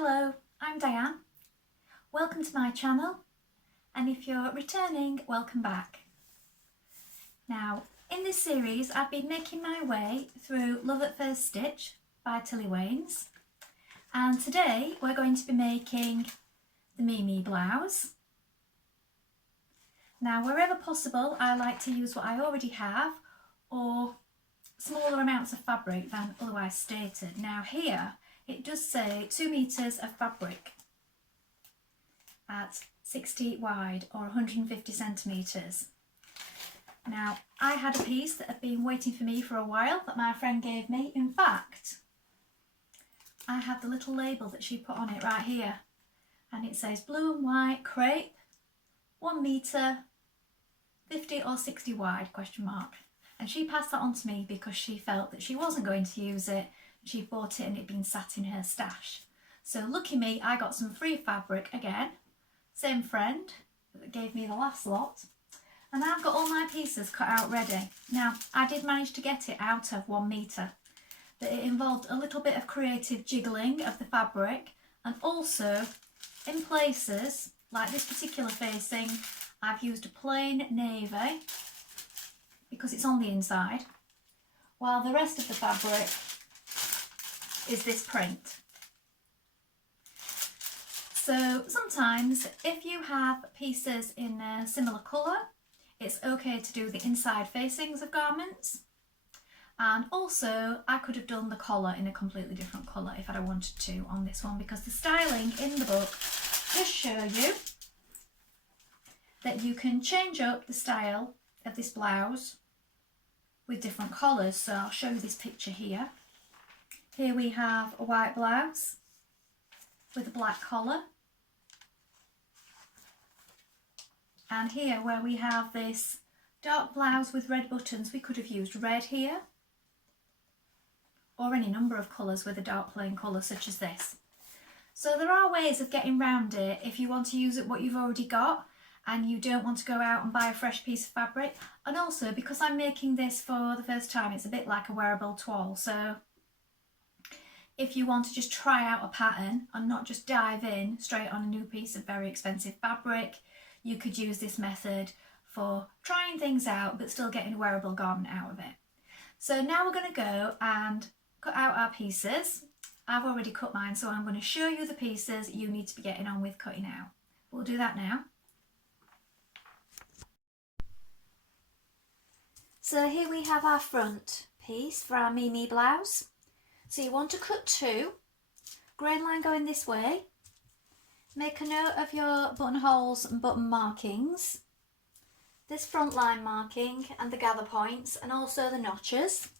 Hello, I'm Diane. Welcome to my channel, and if you're returning, welcome back. Now, in this series I've been making my way through Love at First Stitch by Tilly Walnes, and today we're going to be making the Mimi Blouse. Now, wherever possible, I like to use what I already have or smaller amounts of fabric than otherwise stated. Now here it does say 2 meters of fabric at 60 wide or 150 centimeters. Now, I had a piece that had been waiting for me for a while that my friend gave me. In fact, I had the little label that she put on it right here, and it says blue and white crepe, 1 meter, 50 or 60 wide, question mark. And she passed that on to me because she felt that she wasn't going to use it. She bought it and it'd been sat in her stash. So lucky me, I got some free fabric again. Same friend that gave me the last lot. And I've got all my pieces cut out ready. Now, I did manage to get it out of 1 meter, but it involved a little bit of creative jiggling of the fabric, and also in places, like this particular facing, I've used a plain navy because it's on the inside, while the rest of the fabric is this print. So sometimes if you have pieces in a similar colour, it's okay to do the inside facings of garments. And also I could have done the collar in a completely different colour if I wanted to on this one, because the styling in the book does show you that you can change up the style of this blouse with different collars. So I'll show you this picture here. Here we have a white blouse with a black collar. And here where we have this dark blouse with red buttons, we could have used red here, or any number of colours with a dark plain colour such as this. So there are ways of getting around it if you want to use it what you've already got and you don't want to go out and buy a fresh piece of fabric. And also, because I'm making this for the first time, it's a bit like a wearable toile. So if you want to just try out a pattern and not just dive in straight on a new piece of very expensive fabric, you could use this method for trying things out but still getting a wearable garment out of it. So now we're going to go and cut out our pieces. I've already cut mine, so I'm going to show you the pieces you need to be getting on with cutting out. We'll do that now. So here we have our front piece for our Mimi blouse. So you want to cut 2, grain line going this way. Make a note of your buttonholes and button markings, this front line marking and the gather points, and also the notches.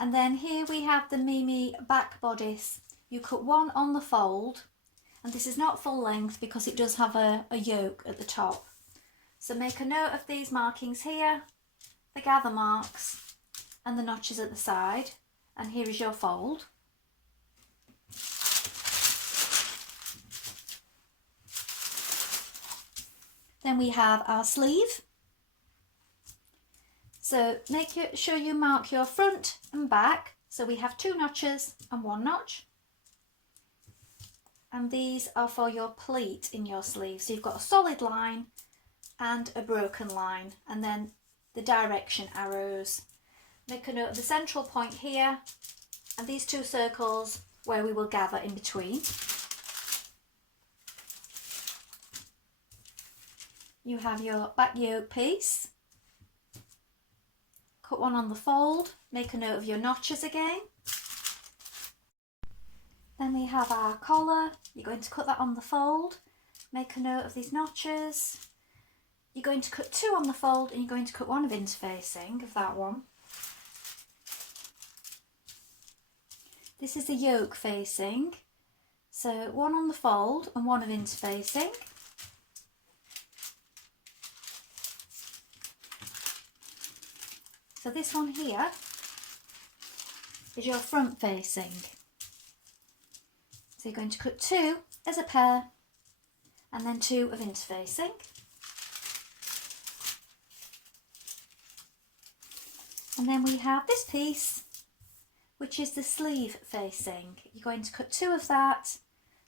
And then here we have the Mimi back bodice. You cut 1 on the fold, and this is not full length because it does have a yoke at the top. So make a note of these markings here, the gather marks and the notches at the side, and here is your fold. Then we have our sleeve. So make sure you mark your front and back. So we have 2 notches and 1 notch. And these are for your pleat in your sleeve. So you've got a solid line and a broken line, and then the direction arrows. Make a note of the central point here and these 2 circles where we will gather in between. You have your back yoke piece. Cut 1 on the fold, make a note of your notches again. Then we have our collar. You're going to cut that on the fold, make a note of these notches. You're going to cut 2 on the fold, and you're going to cut 1 of interfacing of that one. This is the yoke facing, so 1 on the fold and 1 of interfacing. So this one here is your front facing. So you're going to cut 2 as a pair and then 2 of interfacing. And then we have this piece which is the sleeve facing. You're going to cut 2 of that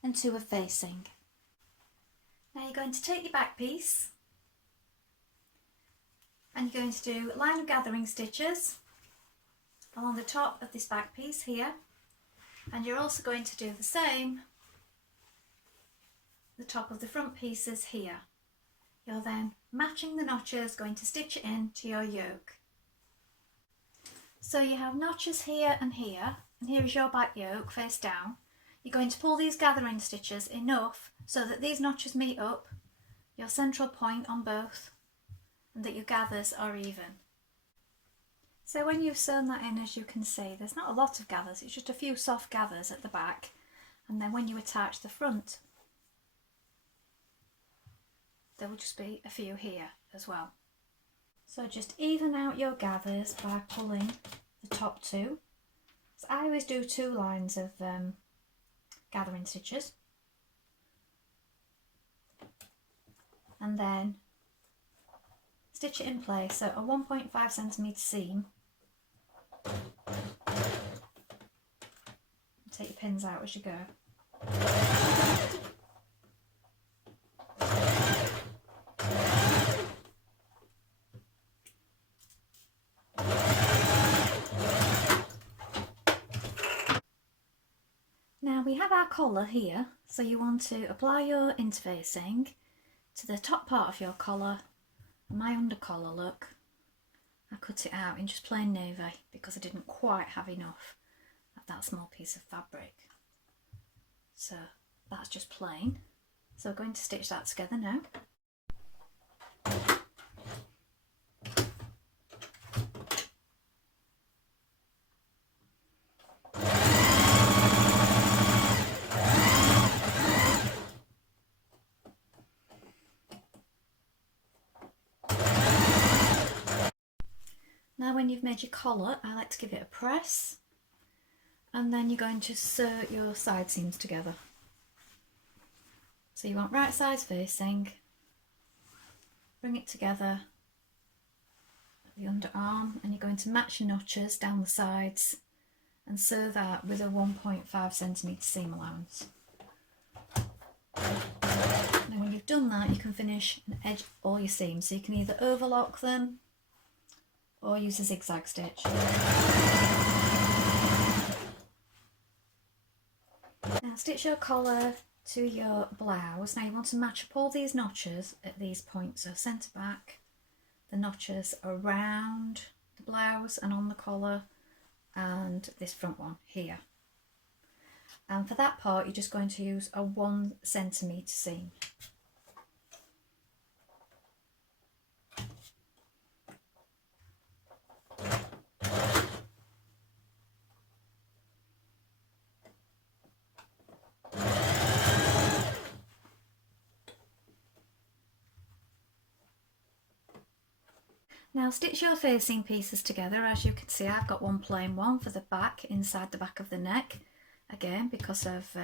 and 2 of facing. Now you're going to take your back piece and you're going to do line of gathering stitches along the top of this back piece here, and you're also going to do the same the top of the front pieces here. You're then matching the notches, going to stitch it into your yoke. So you have notches here, and here is your back yoke face down. You're going to pull these gathering stitches enough so that these notches meet up, your central point on both, and that your gathers are even. So when you've sewn that in, as you can see, there's not a lot of gathers, it's just a few soft gathers at the back, and then when you attach the front, there will just be a few here as well. So just even out your gathers by pulling the top 2. So I always do 2 lines of gathering stitches, and then stitch it in place, so a 1.5 centimetre seam. Take your pins out as you go. Now we have our collar here, so you want to apply your interfacing to the top part of your collar. My under collar, look, I cut it out in just plain navy because I didn't quite have enough of that small piece of fabric. So that's just plain. So we're going to stitch that together now. Now when you've made your collar, I like to give it a press, and then you're going to sew your side seams together. So you want right sides facing, bring it together at the underarm, and you're going to match your notches down the sides and sew that with a 1.5 centimetre seam allowance. Now when you've done that, you can finish and edge all your seams, so you can either overlock them or use a zigzag stitch. Now stitch your collar to your blouse. Now you want to match up all these notches at these points, so centre back, the notches around the blouse and on the collar, and this front one here. And for that part you're just going to use a 1 centimetre seam. Now stitch your facing pieces together. As you can see, I've got one plain one for the back, inside the back of the neck, again because of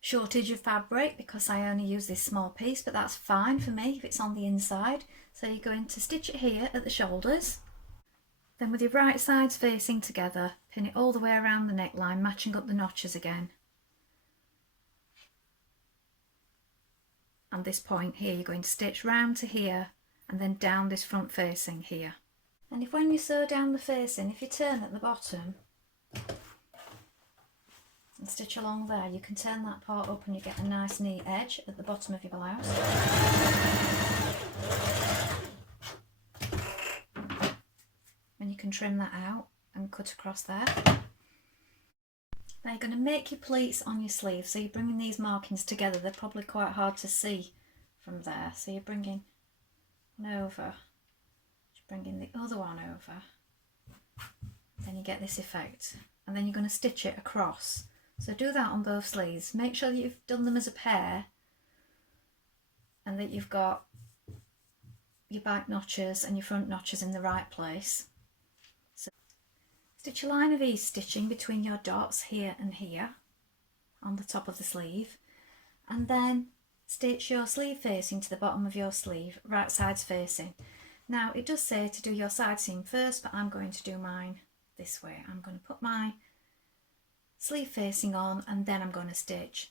shortage of fabric, because I only use this small piece, but that's fine for me if it's on the inside. So you're going to stitch it here at the shoulders, then with your right sides facing together, pin it all the way around the neckline, matching up the notches again. And this point here, you're going to stitch round to here and then down this front facing here. And if when you sew down the facing, if you turn at the bottom and stitch along there, you can turn that part up and you get a nice neat edge at the bottom of your blouse. And you can trim that out and cut across there. Now you're going to make your pleats on your sleeve, so you're bringing these markings together. They're probably quite hard to see from there, so you're bringing one over, just bringing the other one over, then you get this effect, and then you're going to stitch it across. So do that on both sleeves. Make sure that you've done them as a pair and that you've got your back notches and your front notches in the right place. So stitch a line of ease stitching between your dots here and here on the top of the sleeve, and then stitch your sleeve facing to the bottom of your sleeve, right sides facing. Now it does say to do your side seam first, but I'm going to do mine this way. I'm going to put my sleeve facing on, and then I'm going to stitch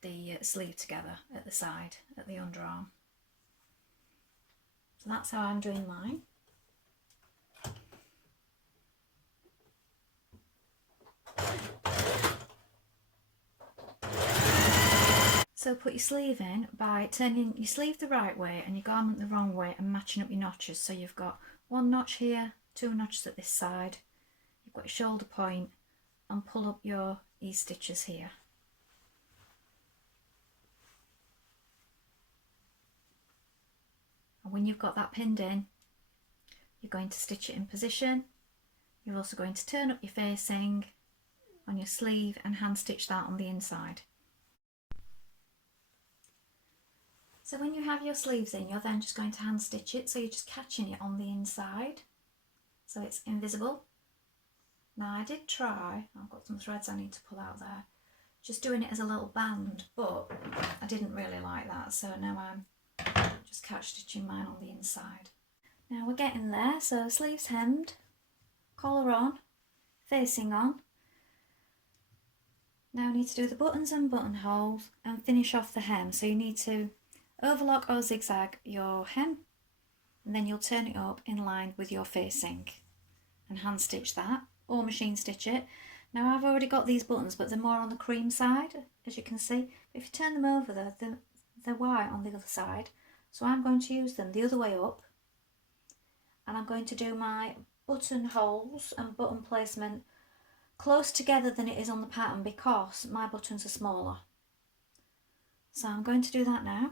the sleeve together at the side, at the underarm. So that's how I'm doing mine. So put your sleeve in by turning your sleeve the right way and your garment the wrong way and matching up your notches. So you've got one notch here, two notches at this side, you've got your shoulder point, and pull up your E-stitches here. And when you've got that pinned in, you're going to stitch it in position. You're also going to turn up your facing on your sleeve and hand stitch that on the inside. So when you have your sleeves in, you're then just going to hand stitch it, so you're just catching it on the inside so it's invisible. Now I did try, I've got some threads I need to pull out there, just doing it as a little band, but I didn't really like that, so now I'm just catch stitching mine on the inside. Now we're getting there, so sleeves hemmed, collar on, facing on. Now we need to do the buttons and buttonholes and finish off the hem, so you need to overlock or zigzag your hem, and then you'll turn it up in line with your facing and hand stitch that or machine stitch it. Now I've already got these buttons, but they're more on the cream side, as you can see. If you turn them over there, they're white on the other side, so I'm going to use them the other way up, and I'm going to do my buttonholes and button placement close together than it is on the pattern because my buttons are smaller. So I'm going to do that now.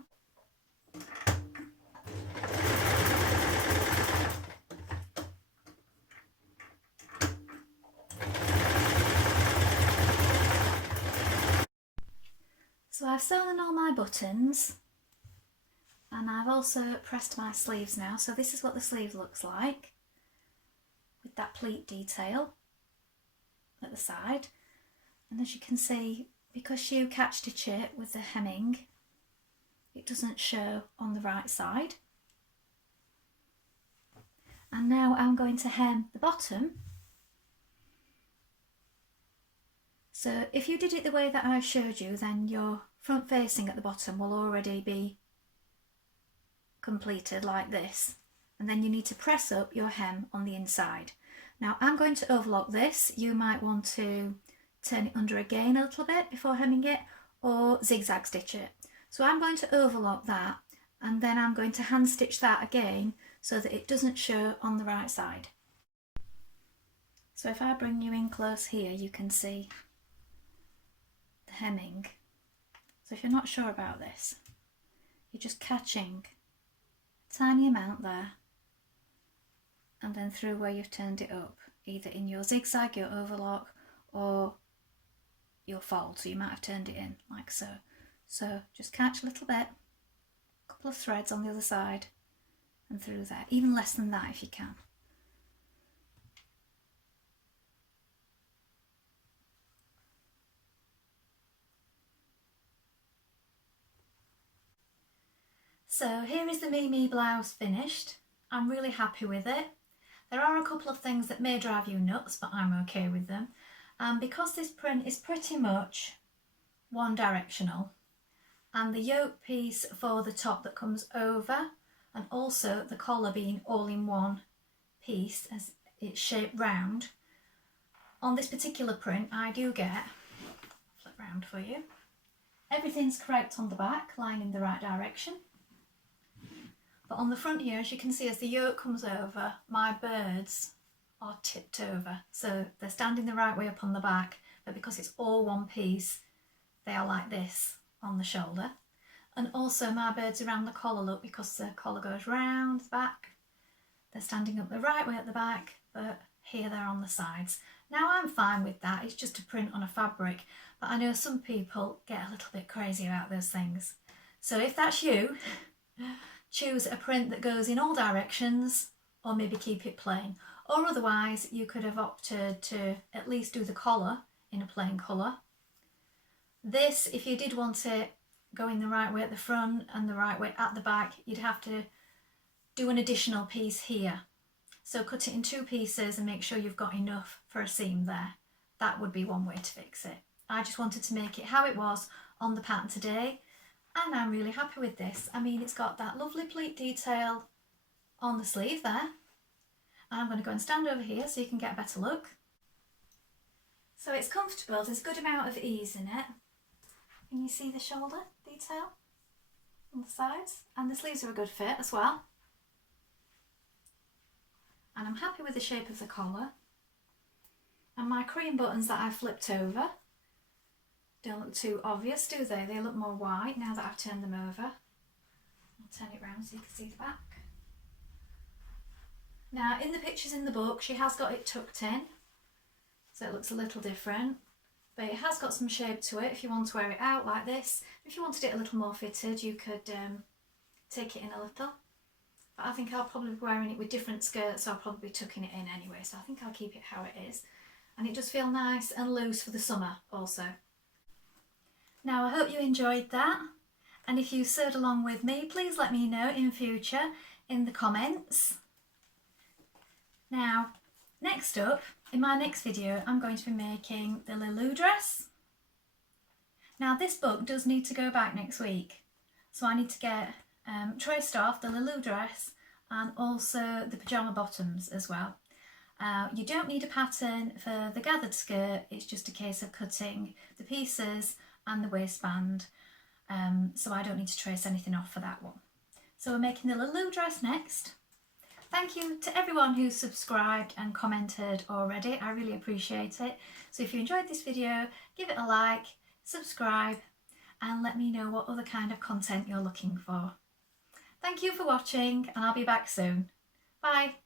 So I've sewn in all my buttons and I've also pressed my sleeves now. So this is what the sleeve looks like with that pleat detail at the side. And as you can see, because you catch stitch it with the hemming, it doesn't show on the right side. And now I'm going to hem the bottom. So if you did it the way that I showed you, then your front facing at the bottom will already be completed like this. And then you need to press up your hem on the inside. Now I'm going to overlock this. You might want to turn it under again a little bit before hemming it, or zigzag stitch it. So I'm going to overlock that, and then I'm going to hand stitch that again so that it doesn't show on the right side. So if I bring you in close here, you can see the hemming. So if you're not sure about this, you're just catching a tiny amount there and then through where you've turned it up, either in your zigzag, your overlock, or your fold. So you might have turned it in like so. So just catch a little bit, a couple of threads on the other side and through there, even less than that if you can. So here is the Mimi blouse finished. I'm really happy with it. There are a couple of things that may drive you nuts, but I'm okay with them. Because this print is pretty much one directional, and the yoke piece for the top that comes over, and also the collar being all in one piece as it's shaped round, on this particular print I do get, flip round for you, everything's correct on the back, lying in the right direction. But on the front here, as you can see, as the yoke comes over, my birds are tipped over. So they're standing the right way up on the back, but because it's all one piece, they are like this on the shoulder. And also my birds around the collar, look, because the collar goes round the back. They're standing up the right way at the back, but here they're on the sides. Now I'm fine with that, it's just a print on a fabric, but I know some people get a little bit crazy about those things. So if that's you, choose a print that goes in all directions, or maybe keep it plain. Or otherwise you could have opted to at least do the collar in a plain colour. This, if you did want it going the right way at the front and the right way at the back, you'd have to do an additional piece here. So cut it in 2 pieces and make sure you've got enough for a seam there. That would be one way to fix it. I just wanted to make it how it was on the pattern today, and I'm really happy with this. I mean, it's got that lovely pleat detail on the sleeve there. I'm going to go and stand over here so you can get a better look. So it's comfortable, there's a good amount of ease in it. Can you see the shoulder detail on the sides? And the sleeves are a good fit as well. And I'm happy with the shape of the collar. And my cream buttons that I flipped over don't look too obvious, do they? They look more white now that I've turned them over. I'll turn it round so you can see the back. Now, in the pictures in the book, she has got it tucked in, so it looks a little different, but it has got some shape to it if you want to wear it out like this. If you wanted it a little more fitted, you could take it in a little. But I think I'll probably be wearing it with different skirts, so I'll probably be tucking it in anyway, so I think I'll keep it how it is. And it does feel nice and loose for the summer also. Now, I hope you enjoyed that, and if you sewed along with me, please let me know in future in the comments. Now, next up, in my next video, I'm going to be making the Lulu dress. Now, this book does need to go back next week, so I need to get traced off the Lulu dress and also the pyjama bottoms as well. You don't need a pattern for the gathered skirt, it's just a case of cutting the pieces and the waistband, so I don't need to trace anything off for that one. So we're making the Lulu dress next. Thank you to everyone who's subscribed and commented already, I really appreciate it. So if you enjoyed this video, give it a like, subscribe, and let me know what other kind of content you're looking for. Thank you for watching, and I'll be back soon. Bye!